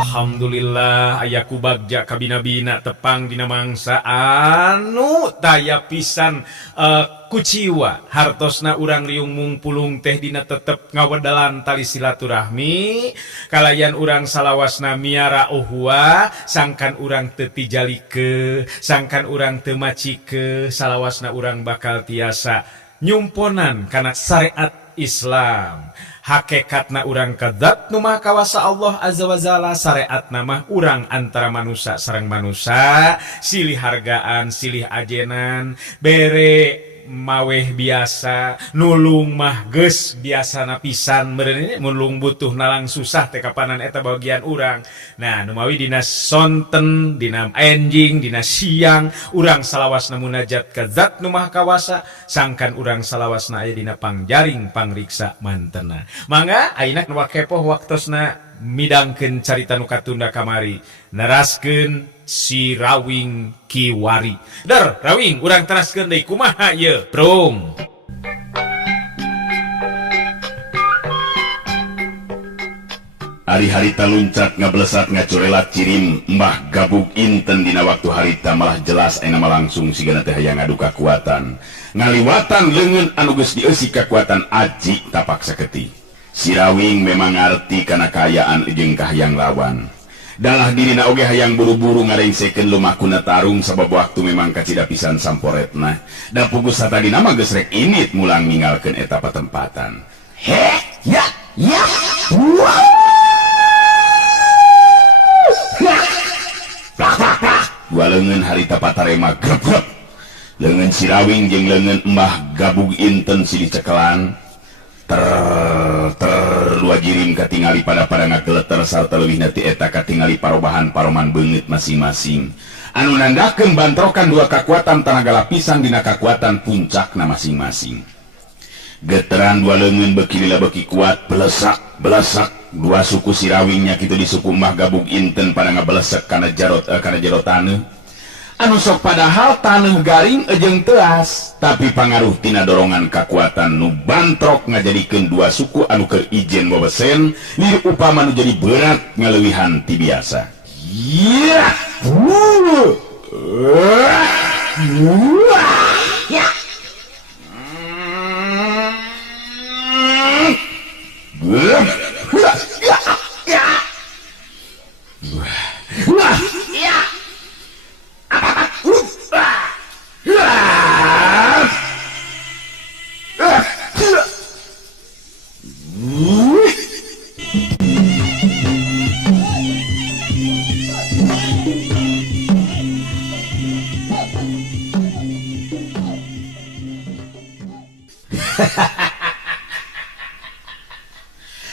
Alhamdulillah ayaku bagja kabina-bina tepang dina mangsa anu taya pisan kuciwa hartosna urang riung mungpulung teh dina tetep ngawedalan tali silaturahmi kalayan urang salawasna miara uhwa sangkan urang teu tijalike sangkan urang teu macike salawasna urang bakal tiasa nyumponan kana syariat Islam. Hakikatna urang kadat nu maha kawasa Allah azza wa jalla syariat nama urang antara manusia sareng manusia silih hargaan silih ajenan bere maweh biasa nulung mah geus biasana pisan meureun nulung butuh nalang susah teh kapanan eta bagian urang. Nah nu mawi dina sonten dina enjing dina siang urang salawasna munajat ka zat nu maha kawasa sangkan urang salawasna aya dina pangjaring pangriksa mantena. Mangga ayeuna nu kepoh waktosna midangkeun carita nu katunda kamari neraskeun si Rawing Kiwari. Dar, Rawing, urang teraskeun deui kumaha ieu, Prung? Ari harita luncat ngablesat ngacurelat cirim Mbah Gabug Inten dina waktu harita malah jelas ayeuna mah langsung sigana teh hayang ngadu kakuatan. Ngaliwatan leungeun anu geus dieusi kakuatan aji tapak saketi. Si Rawing memang ngarti kana kaayaan jeung kahayang lawan. Dalah dirina oge hayang buru-buru ngarengsekeun lumakuna tarung sabab waktu memang kacida pisan samporetna. Da pugus satadina mah geus rek init mulang ninggalkeun eta patempatan. He, ya, ya. Wow. Dua leungeun harita patarema grep-grep. Leungeun si Rawing jeung leungeun Mbah Gabug Inten silih cekelan. Dua jirim katingali pada ngageleter sarta leuwihna ti eta katingali parobahan paroman beungeut masing-masing anu nandakeun bantrokan dua kakuatan tanaga lapisan dina kakuatan puncakna masing-masing. Geteran dua leungeun beuki lila beuki kuat belesak dua suku si Rawing nya kitu di suku Mbah Gabug Inten pada ngabelesek kana jero taneuh anu sok padahal taneuh garing jeung teas tapi pangaruh tina dorongan kakuatan nu bantrok ngajadikeun dua suku anu keur ijen babesen lir upama nu jadi berat ngaleuwihan ti biasa. Ya. Ya.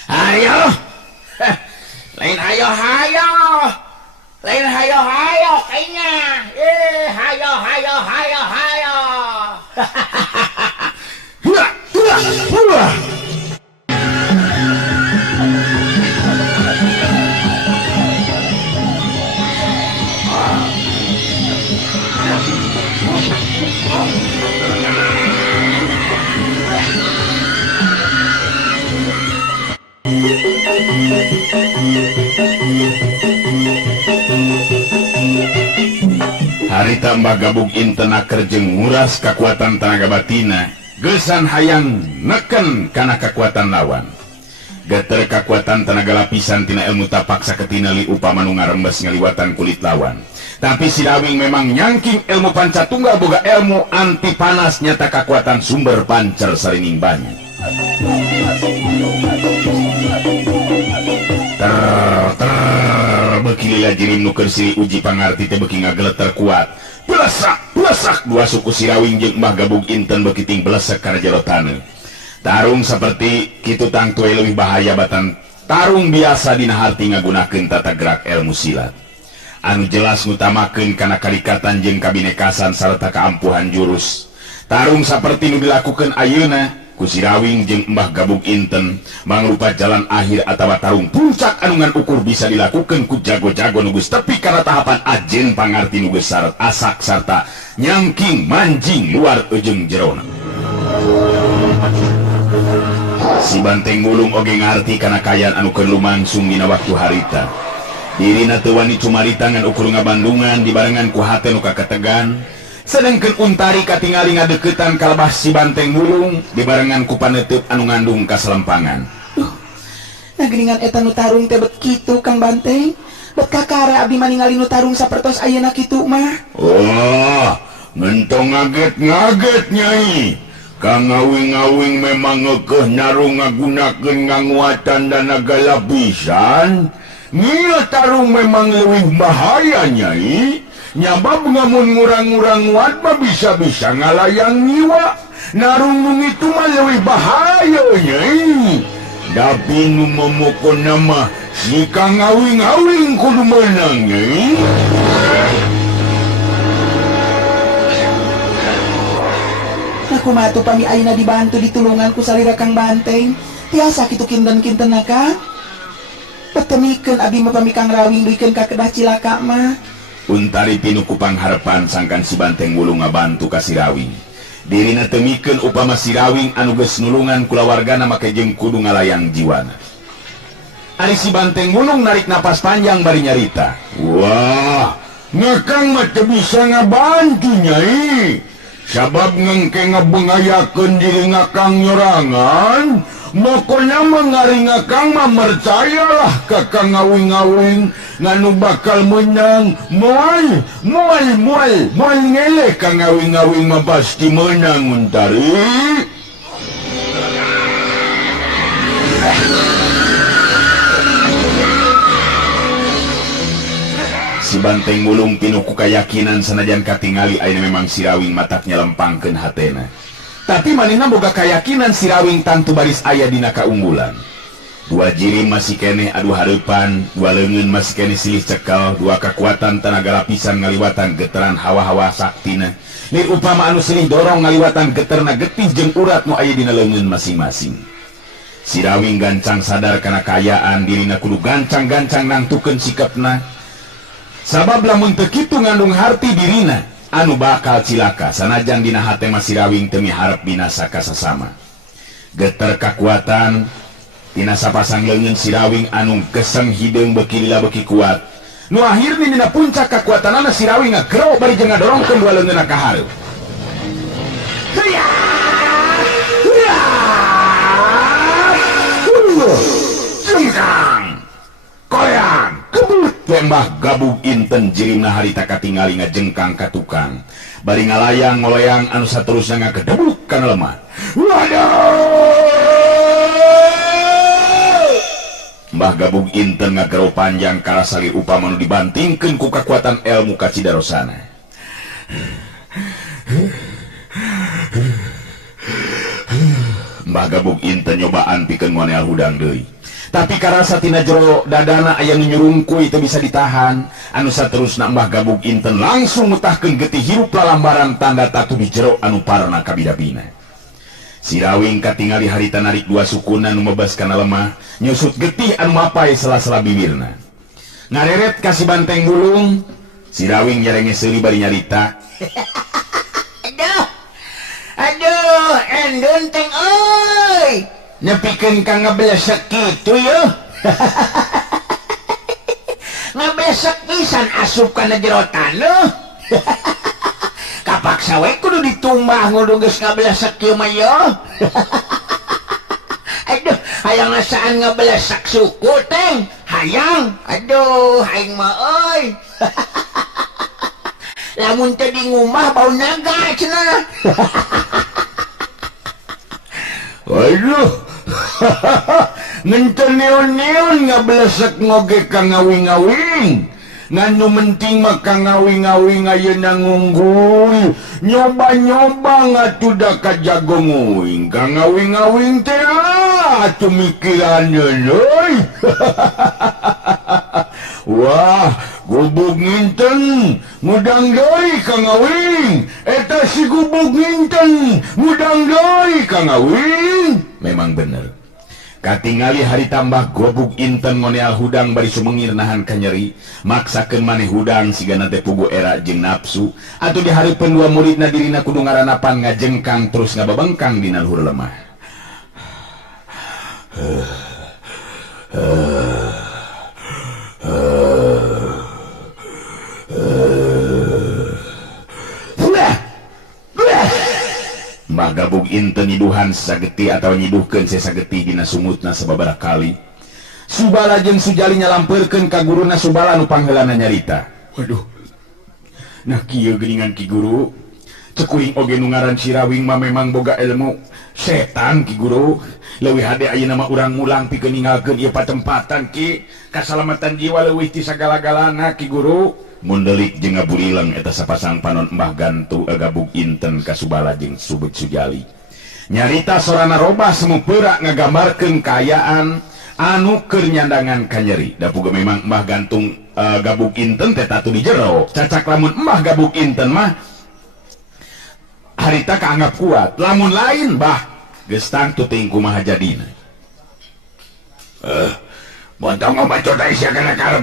Ayo, lain hayo, lain hayo, kayaknya, hayo. Harita Mbah Gabug Inten jeung nguras kakuatan tenaga batina geusan hayang neken kana kakuatan lawan. Geter kakuatan tenaga lapisan tina ilmu tapak saketina li upama nu ngarembes ngaliwatan kulit lawan. Tapi si Rawing memang nyangking ilmu pancatunggal boga ilmu anti panas nyata kakuatan sumber pancer saringing banyu. Beuki lila jirim nu keur silih uji pangarti teh beuki ngageleter kuat. Belesak dua suku si Rawing jeung Mbah Gabug Inten beuki ting belesek kana jero taneuh. Tarung seperti kitu tang tue leuwih bahaya batan tarung biasa dina harti ngagunakeun tata gerak ilmu silat. Anu jelas ngutamakeun kana kadikatan jeung kabinekasan sarta kaampuhan jurus. Tarung saperti nu dilakukeun ayeuna ku si Rawing jeung Mbah Gabug Inten mangrupa jalan akhir atawa tarung puncak anu ngan ukur bisa dilakukeun ku jago-jago nu geus tepi kana tahapan ajen pangarti nu geus saret asak sarta nyangking manjing luar ujung jerona. Si Banteng Mulung oge ngarti kana kayaan anu keur lumangsung dina waktu harita. dirina teu wani cumarita ngan ukur ngabandungan dibarengan ku hate nu kaketegan. Sedengkeun Untari katingali ngadeukeutan kalebah si Banteng Wulung dibarengan ku paneuteuk anu ngandung kaselempangan. Nageringan eta nu tarung teh bet kitu Kang Banteng. Bet kakara abdi maningali nu tarung sapertos ayeuna kitu mah. Oh, ngentong ngaget-ngaget Nyai. Kang ngawing-ngawing memang ngekeh narung ngagunakeun nganguatan danaga lapisan. Ngieu tarung memang leuwih bahaya Nyai. Nyabab ngamun ngurang-ngurang nguat mah bisa-bisa ngalayang nyiwa. Narung nung itu mah leuwih bahaya Nyai. Tapi nu momokon nama si Kang ngawing-ngawing kudu menang Nyai. Aku mah atuh pami ayeuna dibantu ditulungan ku salira Kang Banteng. Tiasa kitu kinten-kinten Kang. Petemikeun abdi mah pami Kang Rawing duikeun ka kedah cilaka mah. Untari pinuku pangharapan sangkan si Banteng Wulung ngabantu ka si Rawing. Dirina temikeun upama si Rawing anu geus nulungan kulawargana make jeung kudu ngalayang jiwana. Ari si Banteng Wulung narik napas panjang bari nyarita. Wah, ngakang mah teu bisa ngabantu Nyai. Sabab ngengke ngabengayakeun diri ngakang nyorangan, mokona mengari ngakang mah mercayalah ka Kang ngawing-ngawing nganu bakal menang. Moal ngeleh Kang ngawing-ngawing mah pasti menang Untari. Si Banteng Wulung pinuku kayakinan sanajan katingali ayeuna memang si Rawing mataknya lempangkeun hatena. Tapi manehna boga kayakinan si Rawing tantu baris aya dina kaunggulan. Dua jirim masih keneh adu hareupan, dua leungeun masih keneh silih cekel, dua kekuatan tenaga lapisan ngaliwatan geteran hawa-hawa saktina. Lir upama anu silih dorong ngaliwatan geterna getih jeung urat nu aya dina leungeun masing-masing. Si Rawing gancang sadar kana kayaan dirina kudu gancang-gancang nangtukeun sikepna. Sabab lamun teu kitu ngandung harti dirina anu bakal cilaka sanajan dina hate masih Rawing teu miharep binasa ka sasama. Geter kakuatan tina sapasang leungeun si Rawing anu keseng hideung beuki lila beuki kuat. Nu akhirna dina puncak kakuatanana si Rawing ngagreo bari jeung ngadorongkeun dua leungeunna ka hareup. Jengkang koyang kebut lembah gabug inten jirimna harita katingali ngajengkang ka tukang bari ngalayang ngoloyang anu saterusna ngakedebuk kana lemah. Waduh! Mbah gabug inten ngagero panjang kala salir upama nu dibantingkeun ku kakuatan ilmu kacidarosana. Mbah gabug inten nyobaan pikeun ngoneal hudang deui. Tapi karasa tina jero dadana aya nu nyurungkuy teu bisa ditahan, anu saterusna Mbah gabug inten langsung mutahkeun getih hirup lalambaran tanda tatu di jero anu parna kabida-bina. Si Rawing katingali harita narik dua sukuna nu mebas kana lemah, nyusut getih anu mapai sela-sela bibirna. Ngareret ka si Banteng Wulung, si Rawing nyarenge seuli bari nyarita. Aduh, endun teng euy. Nepikeun ka ngablesek kitu yeuh. Ngablesek pisan asup kana jero taneuh. Kapaksa we kudu ditumbah ngudu geus ngablesek kieu mah yeuh. Aduh, hayang ngasaan ngablesek suku teng. Hayang. Aduh, aing mah euy. Lamun teu di ngumah bau naga cenah. Aduh, ngenten neon-neon ngablesek ngoge ka ngawing-ngawing. Nganu menting mah ka ngawing-ngawing ayeuna ngunggul. Nyoba-nyoba ngatuda ka jago nguing. Ka ngawing-ngawing teh atuh mikiranna euy. Wah, gubug nginten mudang deui ka ngawing. Eta si gubug nginten mudang deui ka ngawing. Memang bener. Katingali hari tambah gobug inten ngoneal hudang bari sumengir nahan kanyeri, maksakeun maneh hudang sigana teh pugu era jeung nafsu, atuh di hareupeun dua muridna dirina kudu ngaranapan ngajengkang terus ngababengkang dina luhur lemah. Mbah Gabug inten nyiduhan sageti atau nyiduhkeun sageti dina sumutna sababaraha kali. Subala jeung Sujali nyalampeurkeun ka guruna Subala nu pangheulana nyarita. Waduh. Nah kieu geuningan Ki Guru. Cekuing oge nu ngaran Sirawing mah memang boga ilmu setan Ki Guru. Leuwih hade ayeuna mah urang mulang pikeun ninggalkeun ieu patempatan Ki. Kasalamatan jiwa leuwih ti sagala-galana Ki Guru. Mundelik jeung ngaburileng eta sapasang panon Mbah Gantu Gabug inten ka Subala jeung Subut Sujali. Nyarita sorana robah semu peurak ngagambarkeun kaayaan anu keur nyandangan ka nyeri. Da puguh memang Mbah Gantung Gabug inten teh tatu di jero. Cacak lamun Mbah Gabug inten mah harita kaanggap kuat. Lamun lain bah geus tangtu teuing kumaha jadina. Montong ngabacot aya sia kana karep.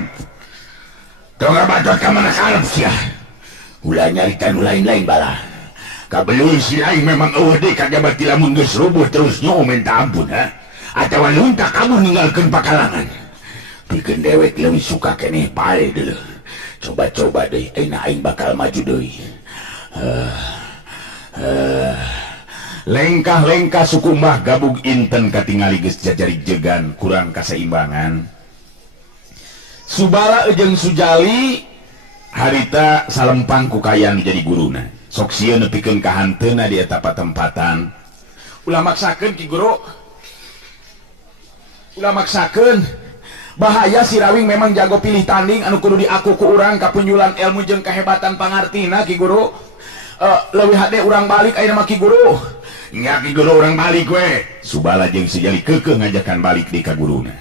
Tong ngabacot ka mana karep sia. Ulah nyarita nu lain-lain bala. Kabeleuh si aing memang eueuh deui kajabat ti lamun geus rubuh terus nyo minta ampun ha. Atawa lunta kamu ninggalkeun pakalangan. Pikeun dewek leuwih suka keneh pae deuleuh. Coba-coba deui ayeuna aing bakal maju deui. Lengkah-lengkah suku Mbah Gabug inten katingali geus jajarig jegan kurang kaseimbangan. Subala jeung Sujali harita salempang ku kayan jadi guruna. Sok sieun nepikeun ka hanteuna di eta patempatan. Ulah maksakeun Ki Guru. Ulah maksakeun. Bahaya Sirawing memang jago pilih tanding anu kudu diaku ku urang kapunjulan ilmu jeung kahebatan pangartina Ki Guru. Leuwih hade urang balik ayeuna mah Ki Guru. Nya Ki Guru urang balik we. Subala jeung Sujali keukeuh ngajakan balik di ka guruna.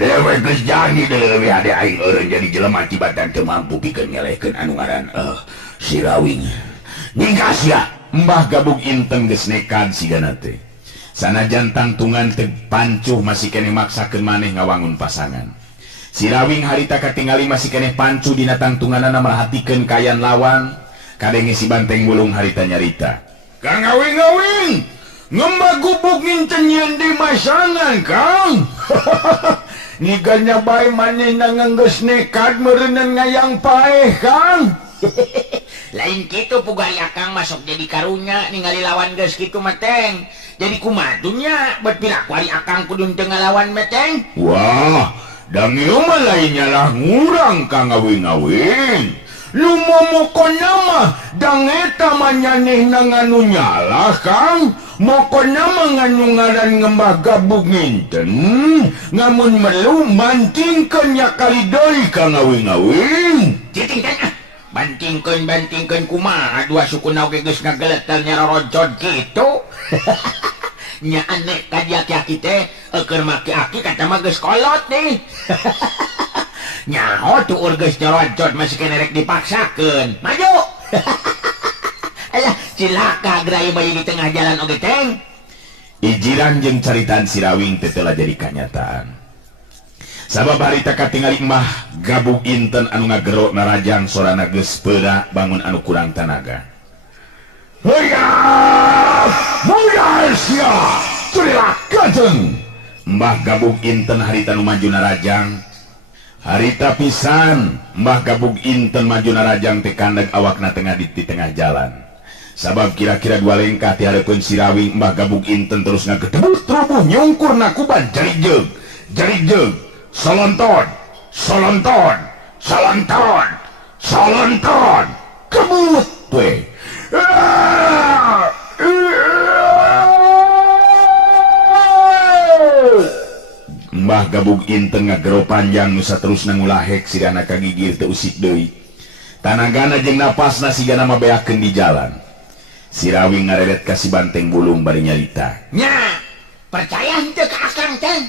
Dewek geus janji deui leuwih hade aing eureun jadi jelema tibatan teu mampu pikeun ngelehkeun anu ngaran Sirawing. Ningkas ya Mbah Gabug inten geus nekad sigana teh. Sanajan tangtungan teu pancuh masih keneh maksakeun maneh ngawangun pasangan. Sirawing harita katingali masih keneh pancu dina tangtunganana merhatikeun kayan lawan. Kadenge si Banteng Bulung harita nyarita. Kang Awing-awing, ngembagubuk nginten nyeun di masangan Kang. Niganya bae manehna nganggeus nekad meureunna ngayang paeh Kang. Lain kitu pugali akang masuk jadi karunya ningali lawan geus kitu mah teng. Jadi kumaha nya bet piraku ari akang kudu teu ngalawan mah teng. Wah, dan ieu mah lain nyalah ngurang Kang Awing-awing. Nu momokonna mah dang eta mah nyanehna nganu nyalah Kang. Mokonna mah nganu ngaran Mbah Gabug nginten. Ngamun melu mantingkeun nya kali deui Kang Awing-awing. Citing teh bantingkeun kumaha dua sukuna oge geus ngageleter nya rorojod kitu. Nya aneh ka dia aki teh keur make aki kata mah geus kolot nih. Nyaho tuh geus rorojod masih kena rek dipaksakeun. Maju. Alah cilaka gerai bayi di tengah jalan oge teng. Ijiran jeung caritaan Sirawing teh telah jadi kenyataan. Sabab harita katingali Mbah Gabug inten anu ngagero narajang sorana geus peura bangun anu kurang tanaga. Heya! Muda sia! Tulilah kajeng! Mbah Gabug inten harita nu maju narajang. Harita pisan Mbah Gabug inten maju narajang teh kandeg awakna tengah di tengah jalan. Sabab kira-kira dua lengkah ti hareupeun Sirawing Mbah Gabug inten terus ngagedebut trubuh nyungkurna kuban jarig jeug. Salonton, kebut we. Mbah Gabug inten ngagero panjang nu saterusna ngulahek sirana kagigir teu usik deui. Tanagana jeung napasna sigana mah beakeun di jalan. Sirawing ngaredet ka si Banteng Bulung bari nyarita. Nya, percaya henteu ka akang teh.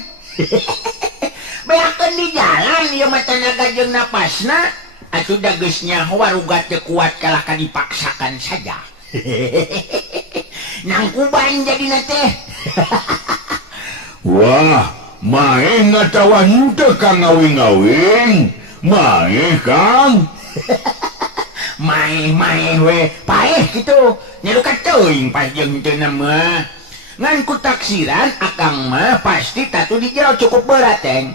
Beakeun di jalan ieu mah tenaga jeung napasna atuh da geus nyaho warugat teu kuat kalah ka dipaksakan saja. Nangkuban jadina teh. Wah, maeh ngatawa henteu Kang Awing-awing. Maeh Kang. Maeh we, paeh kitu. Nyaluka teuing pas jeung teu mah. Ngan ku taksiran akang mah pasti tatu di jero cukup berat teng.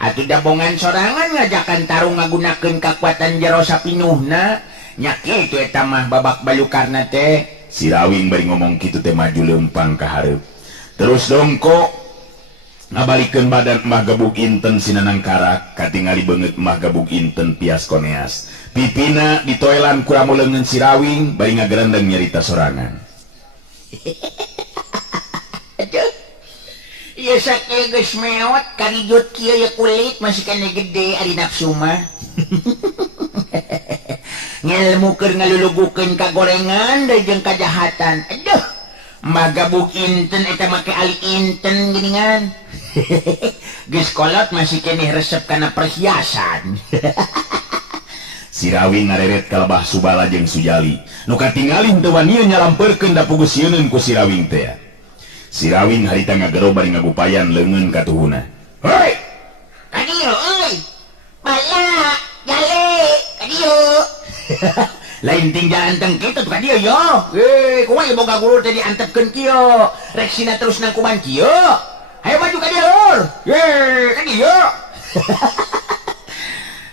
Atuh dabongan sorangan ngajakan tarung ngagunakeun kakuatan jero sapinuhna nyak itu eta mah babak balukarna teh. Si Rawing bari ngomong kitu teh maju lempang ka hareup. Terus dongko ngabalikeun badan Mbah Gebug Inten sinanang karak katingali beungeut Mbah Gebug Inten pias koneas. Pipina ditoelan ku ramuleungeun si Rawing bari ngagerendeng nyarita sorangan. Aduh. Ieu sakit geus meot karijut kieu ya kulit masih kena gede ari nafsu mah. Ngelmu keur ngalulugukeun ka gorengan deui jeung kajahatan. Aduh. Mbah Gebug Inten eta make ali inten geuningan. Geus kolot masih keneh resep kana perhiasan. Si Rawing ngareret ka Lebah Subala jeung Sujali. Nu katingali teu wani nyalampeurkeun da puguh sieun ku si Rawing teh. Si Rawing harita ngagero bari ngagupayan leungeun ka tuhuna. Hoi! Kadieu euy. Bala, jale, kadieu. Lain tinggal anteng kitu tuh kadieu yo. Kumaha boga guru teh diantepkeun kieu. Rek sina terus nang kuman kieu. Hayo maju kadieu lur. Kadieu.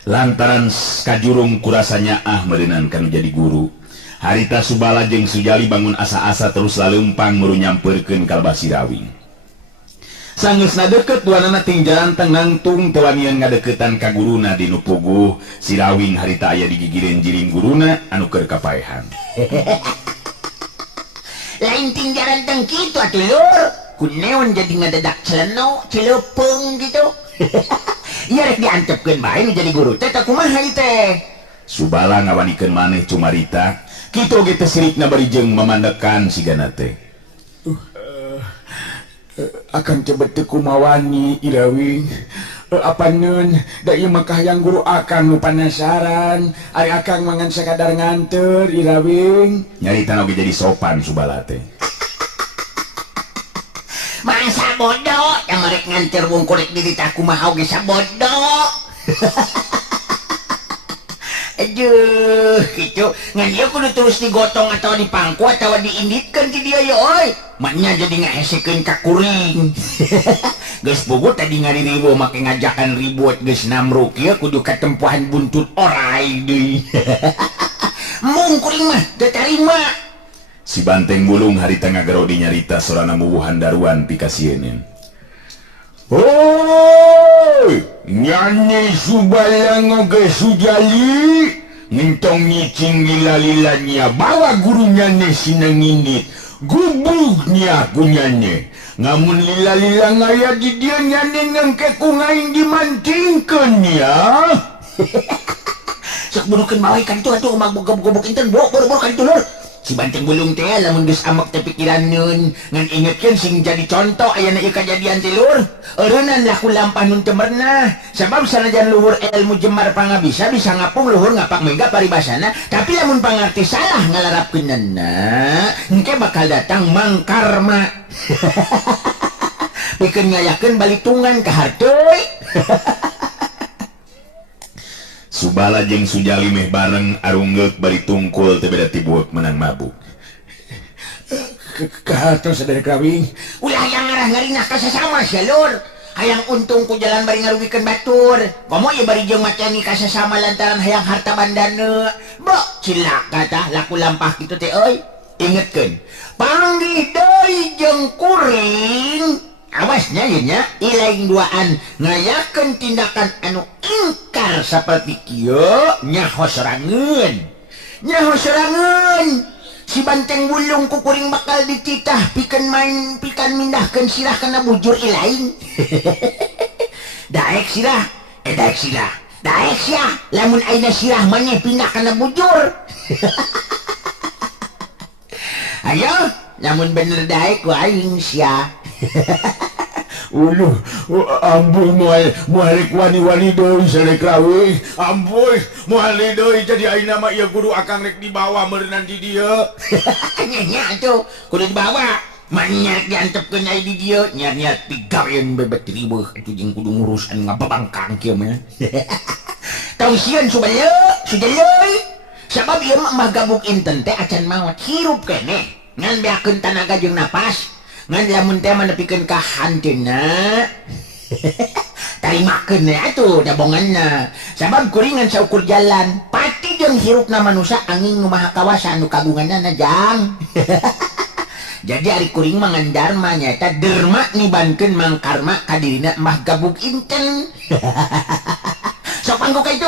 Lantaran kajurung kurasanya meunang kanu jadi guru. Harita Subala jeung Sujali bangun asa-asa terus laleumpang meuru nyampeurkeun ka Lebah si Rawing. Sanggeusna deukeut duanana ting jalan tengangtung teu wanian ngadeuketan ka guruna dinu puguh. Si Rawing harita aya di gigireun jiring guruna anu keur kapaehan. Lain ting jalan teng kitu atuh lur. Kunaon jadi ngadadak celeno, celeupeng gitu. Iya rek diantepkeun bae nu jadi guru teh kumaha ieu teh. Subala ngawanikeun maneh cumarita, kitu ge teh sirikna bari jeung mamandekan sigana teh. Akan coba teu kumawani Irawing. Apaneun da ieu mah yang guru akang nu panasaran, ari akang mangan sakadar nganteur Irawing. Nyarita oge jadi sopan Subala teh. Masa bodoh yang mereka nganter wong korek diri tak kumaha oge sabodoh. Aduh, gitu. Ngan ieu kudu terus digotong atau dipangku atau diinditkeun ti dieu ya euy. Maknya jadi ngahesekeun ka kuring. Geus puguh tadi ngaririweuh make ngajakan ribut geus namruk ieu kudu katempuhan buntut orai deui. Mung kuring mah teu tarima. Si Banteng Bulung harita ngagero di nyarita sorana mubuhan daruan pikasieun. Hoi! Nyanyi Subala ngoge Sujali ngentong nyicing lila-lilanya bawa gurunya ne sinengindit gubugnya kunyane ngamun lila-lila ngaya di dia nyane ngengke kungain dimantingkeun ya. Sok burukeun bae kan itu atuh mah gobok inten boro-boro kan itu lur. Si Banteng Bulung teh lamun geus amek teh pikiranneun ngan ingetkeun sing jadi contoh ayana ieu kajadian teh lur. Eureunnan laku lampah nun teu merenah. Sabab sanajan luhur ilmu jemar pangabisa bisa ngapung luhur ngapak mega paribasana, tapi lamun pangarti salah ngalarapkeunna, engke bakal datang mangkarma. Pikeun ngayakeun balitungan ka harteuy. Subala jeung Sujali meh bareng arunggeuk bari tungkul teu beda ti bueuk meunang mabuk. Kahartos sadari Rawing. Ulah yang ngarah ngarinah ka sasama sia lur. Hayang untung ku jalan bari ngarugikeun batur. Komo ieu bari jeung macani ka sasama lantaran hayang harta bandana. Bok cilaka tah laku lampah kitu teh euy. Ingetkeun, panggih deui jeung kuring. Awasnya ya nya, ilaing duaan ngayakeun tindakan anu ingkar saperti kieu nyaho sorangeun. Nyaho sorangeun. Si Banteng Bulung ku kuring bakal dititah pikeun main pikan mindahkeun sirah kana bujur ilaing. Daek sirah, daek sirah. Daek sia, lamun ayeuna sirah maneh pindah kana bujur. Ayo, namun bener daek ku aing sia. Uluh, ambuh mualik wani-wani deui sadari Rawing. Ambuh mualik deui jadi ayeuna mah ieu guru akang rek dibawa meureunan di dieu. Nya tuh kudu dibawa. Manyak diantepkeun aya di dieu, nya pigaweun bebet riweuh atuh jeung kudu ngurusan ngababangkang kieu mah. Tong sieun Sujali. Sabab ieu mah Gebug Inten teh acan maot hirup keneh. Ngan beakeun tanaga jeung napas. Ngan lamun teh manepikeun ka hanteuna. tarimakeun ya tuh dabonganna sabab kuringan saukur jalan pati jeung hirupna manusia angin nu maha kawasan nu kagunganna jang jadi ari kuring mangan dharma nyata derma nibankeun mang karma kadirina Mbah Gabug Inten sok pangku ka itu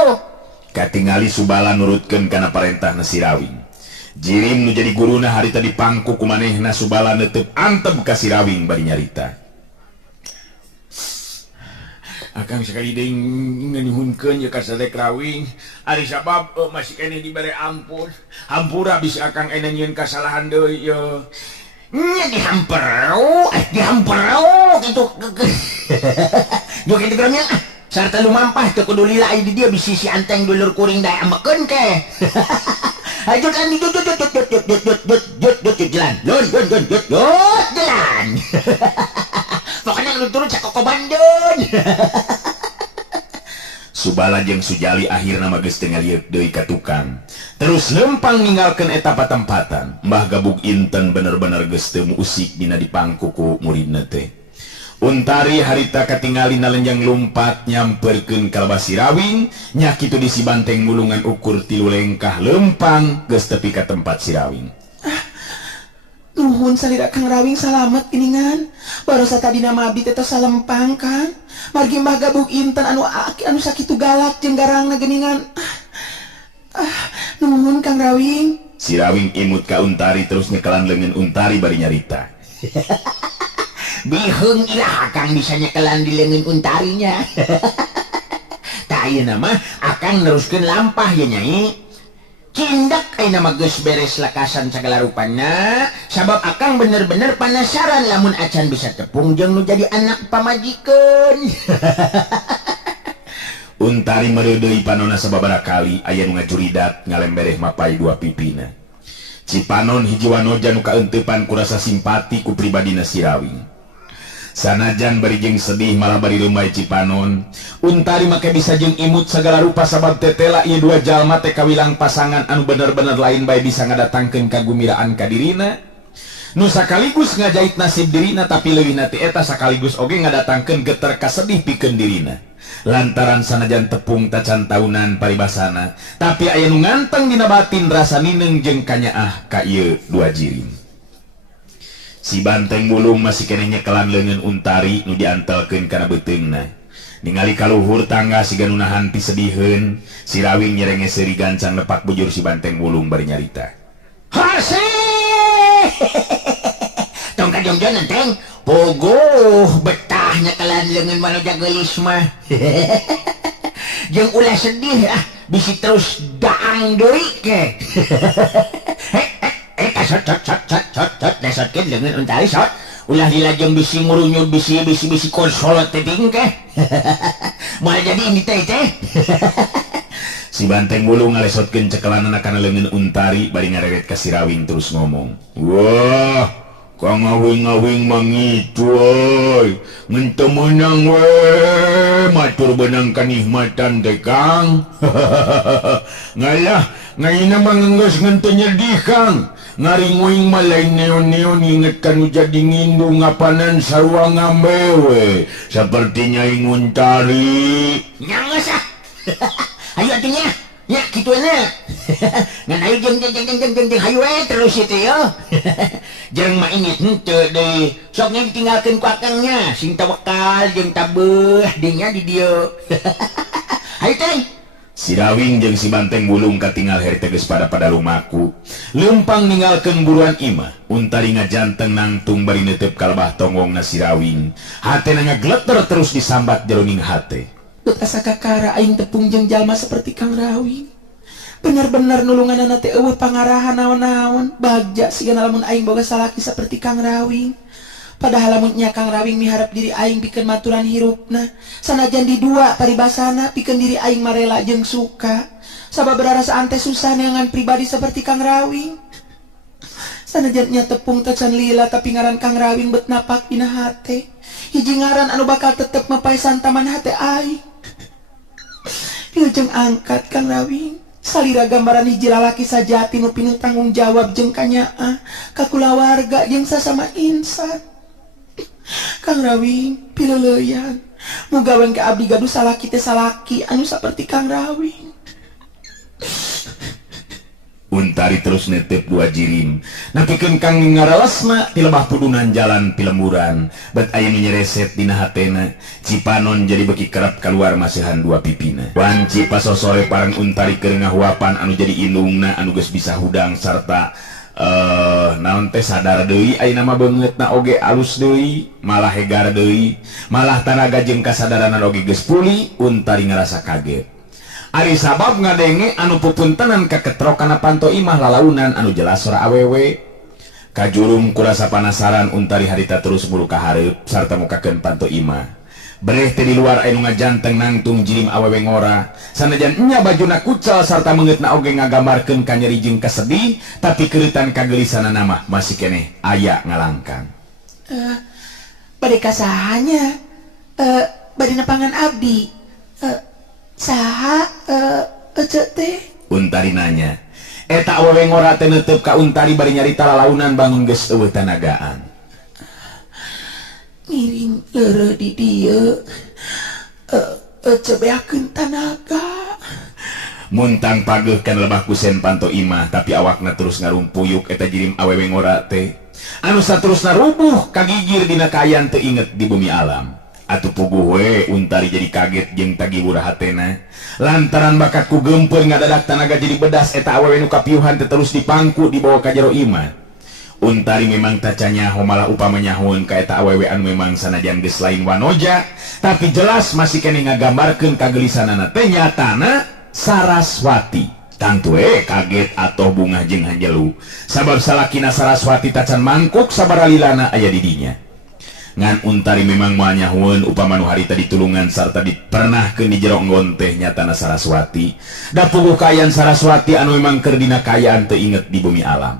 katingali Subala nurutkeun kana parentahna si Rawing. Jirim nu jadi guruna harita dipangku kumanehna Subala neuteup antep ka si Rawing bari nyarita. Akang sekali deui ngeunyuhunkeun ye ka Sadek Rawing ari sabab masih keneh dibere ampun. Hampura bisa akang ena nyieun kasalahan deui ye. nya dihamperau gitu joget geramnya sarta lumampah teu kudu lila di dia bisi si anteng dulur kuring dae ambekeun ke ayo kan jut jalan jalan pokoknya lu turun cak koko Bandung Subala jeung Sujali akhirna mah geus teu ngalieur deui ka tukang. Terus lempang ninggalkeun eta patempatan. Mbah Gabug Inten bener-bener geus teu musik dina dipangku ku muridna teh. Untari harita katingali nalenjang lumpat nyamperkeun ka lebah si Rawing, nya kitu di si banteng mulungan ukur 3 lengkah lempang geus tepi ka tempat si Rawing. Nuhun salira Kang Rawing salamet geningan. Barosa tadi nama abdi teh salempang kan. Margi Mbah Gabug Inten anu sakitu galak jeung garangna geningan. Nuhun Kang Rawing. Si Rawing imut ka Untari terus nyekelan leungeun Untari bari nyarita. Biheung ilah akang bisa nyekelan di leungeun Untarinya. Tah ieu mah akang neruskeun lampah ya Nyai. Cindak ayeuna mah geus beres lakasan sagala rupana sabab akang bener-bener penasaran lamun acan bisa tepung jeung nu jadi anak pamajikeun. Untari meureuh deui panonna sababaraha kali aya nu ngajuridat ngalembereh mapai 2 pipina. Cipanon hiji wanoja nu kaeuntepan ku rasa simpati ku pribadina si Rawing. Sanajan bari jeung sedih malah bari leumbay Cipanon, Untari make bisa jeung imut sagala rupa sabab tetela ieu 2 jalma teh kawilang pasangan anu bener-bener lain bae bisa ngadatangkeun kagumiraan ka dirina. Nu sakaligus ngajait nasib dirina tapi leuwihna ti eta sakaligus oge ngadatangkeun geter kasedih pikeun dirina. Lantaran sanajan tepung tacan taunan paribasana, tapi aya nu nganteng dina batin rasa nineng jeung kanyaah ka ieu 2 jirim. Si banteng mulung masih keneh nyekelan leungeun Untari nu diantelkeun kana beuteungna. Ningali kaluhur tangga siga nu nahan pi sediheun, si Rawing nyerenge seuri gancang lepak bujur si banteng mulung bari nyarita. Haseh tong kajongjonan teng pogoh betah nyekelan leungeun manoja geulis mah. Jeung ulah sedih bisi terus daang deui ke. Sot desotkeun leungeun Untari sot ulah dilajeng bisi ngurunyud bisi konsolot teh tingkeh. Moal jadi ini teh Si banteng mulung ngalesotkeun cekelanana kana leungeun Untari bari ngarewet ka si Rawing terus ngomong. Wah, Kang ngawing-ngawing mangitu oi. Ngan teu meunang we matur beunang kanikmatan teh Kang. Ngalah, ngaina mah geus ngan teu nyedih Kang. Ngaringoing malai neon-neon inget kan jadi ngindu ngapanan sarua ngambewe sepertinya Untari. Nyangos ayo atunya nya kitu na ngan ayo jeung hayu terus itu yo. Jeung mah inget henteu deui sok nya ditinggalkeun ku akangnya sing tawakal jeung tabeuh dinya di dieu. Hayu teh Si Rawing jeung si banteng mulung katingal heri teges pada lumaku. Lempang ninggalkeun buruan imah. Untari ngajanteng nangtung bari neuteup ka lebah tonggongna si Rawing. Hatena ngagleter terus disambat jeroning hate. Tut asa kakara aing tepung jeung jalma seperti Kang Rawing. Bener-bener nulunganana teh eueuh pangarahan naon-naon. Bagja sigana lamun aing boga salaki seperti Kang Rawing. Padahal lamun nya Kang Rawing miharep diri aing pikeun maturan hirupna, sanajan di 2 paribasana pikeun diri aing marela jeung suka. Sabab berarasaan teh susah neangan pribadi seperti Kang Rawing. Sanajan nya tepung tacan lila tapi ngaran Kang Rawing bet napak dina hate. Hiji ngaran anu bakal tetep mapaesan taman hate aing. Wilujeng angkat Kang Rawing. Salira gambaran hiji lalaki sajati nu pinuh tanggung jawab jeung kanyaah ka kulawarga jeung sasama insan. Kang Rawing, pileleuyan. mugawan ke abdi gaduh salaki teh salaki anu saperti Kang Rawing. Untari terus netep dua jirim napikeun Kang ngaralasna ti lebah pudunan jalan pilemburan bet aya menyereset dina hatena Cipanon jadi beki kerap keluar masihan dua pipina wanci pasosore parang Untari keur ngahuapan anu jadi indungna anu geus bisa hudang sarta naon teh sadar deui ayeuna mah beungeutna oge alus deui malah hegar deui malah tanaga jeung kasadaranna oge geus pulih Untari ngerasa kaget. Ari sabab ngadenge anu pupuntenan kaketrokana Panto Imah lalaunan anu jelas sora awewe kajurung kurasa panasaran Untari harita terus bulu ka hareup sarta mukakeun Panto Imah bereh teh di luar anu ngajanteng nangtung jirim awewe ngora sanajan nya bajuna kucel sarta meungeutna oge ngagambarkeun kanyeri jeung kasedih tapi keuritan kagelisanana mah masih keneh aya ngalangkang. Bade kasahanya bade nepangan abdi saha ece teh. Untari nanya eta awewe ngora teh neuteup ka Untari bari nyarita lalaunan bangun geus eueuh tanagaan. Miring leureuh di dieu ece beakeun tanaga. Muntang pageuh kan lebah kusen Panto Imah tapi awakna terus ngarumpuyuk eta jirim awewe ngora teh anu saterusna rubuh kagigir dina kaayaan teu inget di bumi alam. Atuh puguh we Untari jadi kaget jeung tagibura hatena lantaran bakat ku gempeur ngadadak tanaga jadi bedas eta awewe nu kapiuhan teh terus dipangku dibawa ka jero imah. Untari memang tacanyaho malah upama nyahoeun ka eta awewe anu memang sanajan geus lain wanoja tapi jelas masih keneh ngagambarkeun kagelisanana teh nyatana Saraswati. Tangtu kaget atoh bungah jeung hanjelu sabab salakina Saraswati tacan mangkuk sabaralilana aya di dinya. Ngan Untari memang moal nyahoeun upama nu harita ditulungan sarta dipernahkeun di jero enggon teh nyatana Saraswati. Da puguh kaayaan Saraswati anu memang keur dina kaayaan teu inget di bumi alam.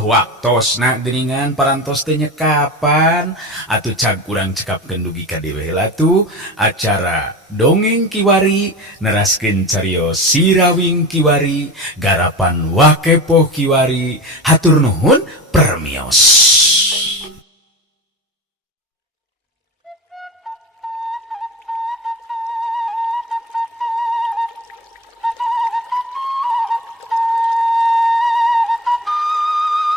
Waktosna geuningan parantos teh nyekapan atuh cag urang cekapkeun dugi ka dewe heula tu acara dongeng kiwari neraskeun cariyos Si Rawing Kiwari garapan Wakepoh Kiwari hatur nuhun permios.